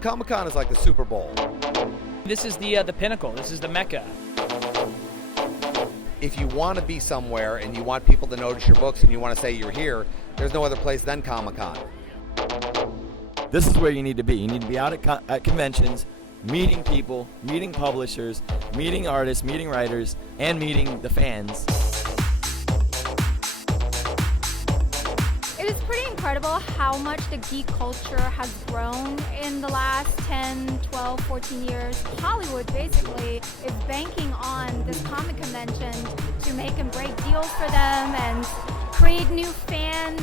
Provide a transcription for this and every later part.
Comic-Con is like the Super Bowl. This is the pinnacle. This is the Mecca. If you want to be somewhere and you want people to notice your books and you want to say you're here, there's no other place than Comic-Con. This is where you need to be. You need to be out at conventions, meeting people, meeting publishers, meeting artists, meeting writers, and meeting the fans. It is pretty incredible how much the geek culture has grown in the last 10, 12, 14 years. Hollywood basically is banking on this comic convention to make and break deals for them and create new fans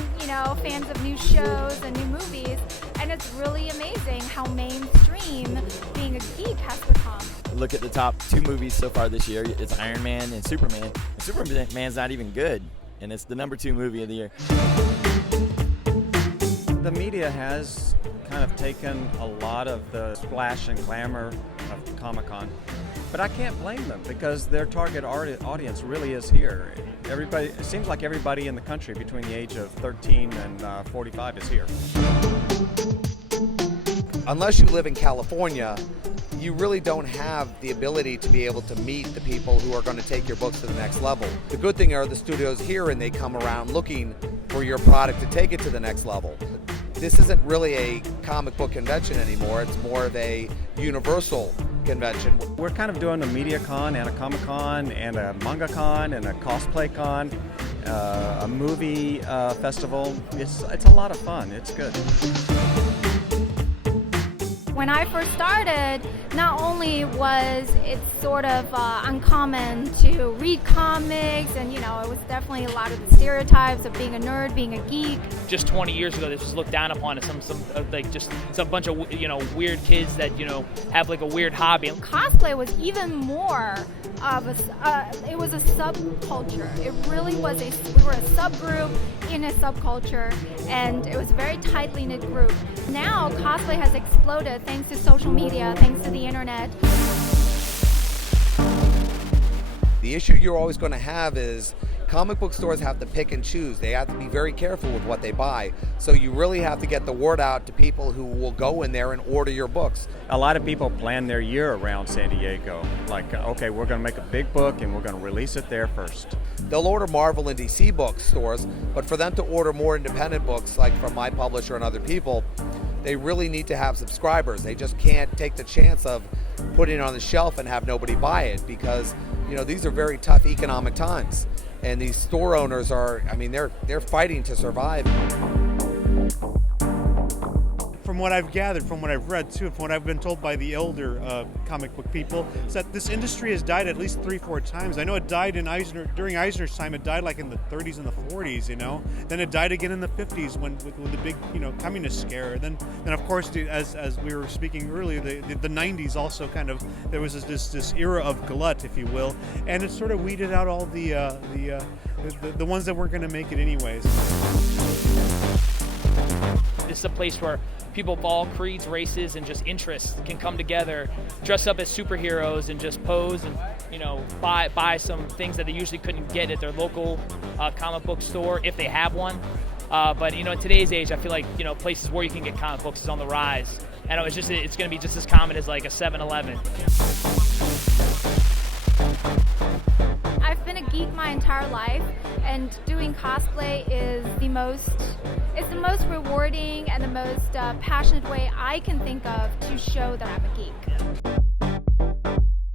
of new shows and new movies. And it's really amazing how mainstream being a geek has become. Look at the top 2 movies so far this year. It's Iron Man and Superman. And Superman's not even good, and it's the number 2 movie of the year. The media has kind of taken a lot of the splash and glamour of Comic-Con, but I can't blame them because their target audience really is here. It seems like everybody in the country between the age of 13 and 45 is here. Unless you live in California, you really don't have the ability to be able to meet the people who are going to take your books to the next level. The good thing are the studios here and they come around looking for your product to take it to the next level. This isn't really a comic book convention anymore. It's more of a universal convention. We're kind of doing a media con and a comic con and a manga con and a cosplay con, a movie festival. It's a lot of fun. It's good. When I first started, not only was it sort of uncommon to read comics, and it was definitely a lot of the stereotypes of being a nerd, being a geek. Just 20 years ago, this was looked down upon as some bunch of weird kids that have like a weird hobby. Cosplay was even more of it was a subculture. It really was we were a subgroup in a subculture, and it was a very tightly knit group. Now cosplay has exploded thanks to social media, thanks to the internet. The issue you're always going to have is comic book stores have to pick and choose. They have to be very careful with what they buy. So you really have to get the word out to people who will go in there and order your books. A lot of people plan their year around San Diego. Like, okay, we're going to make a big book and we're going to release it there first. They'll order Marvel and DC bookstores, but for them to order more independent books, like from my publisher and other people, they really need to have subscribers. They just can't take the chance of putting it on the shelf and have nobody buy it because, these are very tough economic times. And these store owners they're fighting to survive. From what I've gathered, from what I've read too, from what I've been told by the elder comic book people, is that this industry has died at least 3-4 times. I know it died during Eisner's time. It died like in the 30s and the 40s, Then it died again in the 50s with the big, communist scare. Then of course, as we were speaking earlier, the 90s also kind of, there was this era of glut, if you will, and it sort of weeded out all the ones that weren't going to make it anyways. This is a place where people of all creeds, races, and just interests can come together, dress up as superheroes, and just pose and buy some things that they usually couldn't get at their local comic book store if they have one. But in today's age, I feel like places where you can get comic books is on the rise, and it's going to be just as common as like a 7-Eleven. I've been a geek my entire life, and doing cosplay is the most rewarding and the most passionate way I can think of to show that I'm a geek.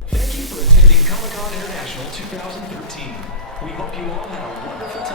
Thank you for attending Comic-Con International 2013. We hope you all had a wonderful time.